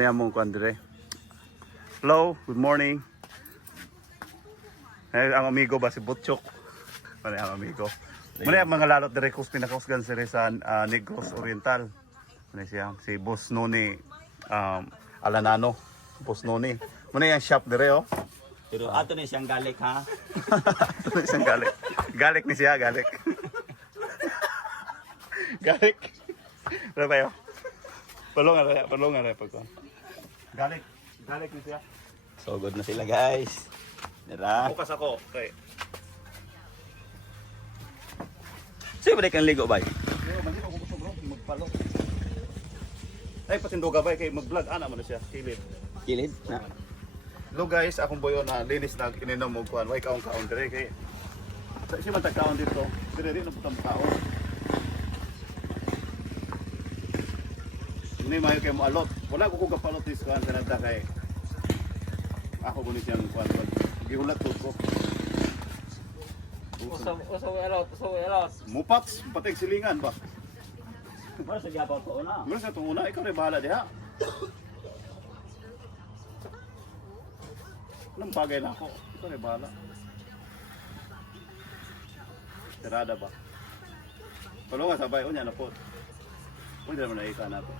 Ano yan mong kuandre? Hello, good morning. Eh, ang amigo ba si Butchok? Ano ang amigo? Muna mga lalot dire kus pinakusgan sila sa ah, Negros Oriental. Ano siya? Si Boss Noni um, Alanano. Boss Noni. Muna yung shop dire oh. Pero ato na siyang galik ha. Ito na isang galik. Galik ni siya, galik. galik. Ano ba yun? Palungan na, palungan na pagkuhan. Galik. Galik ni siya. So good na sila guys. Dira. Bukas ako. Okay. Sino ba kang ligo bay? Mandi ko gusto bro, magpalo. Ay, patindoga ba kay mag-vlog ana mo na siya, kilid. Kilid na. Hello guys, akong boyo na linis na ininom mo kuan. Way kaon kaon dire kay sa siya man tagkaon dito. Dire dire na putang kaon. Ini mayo kay mo alot. Wala ko kung kapalot is kuan kanada kay ako guni siyang kuan kuan. Gihulat ko. Usaw usaw erot, usaw erot. Mupats, patay silingan ba? Para sa gabaw ko na. Muna sa tunguna, ikaw rin bahala diha. Anong bagay na ako? Ikaw rin bahala. Tirada ba? Palunga sabay, unya na po. Unya naman na ika na to.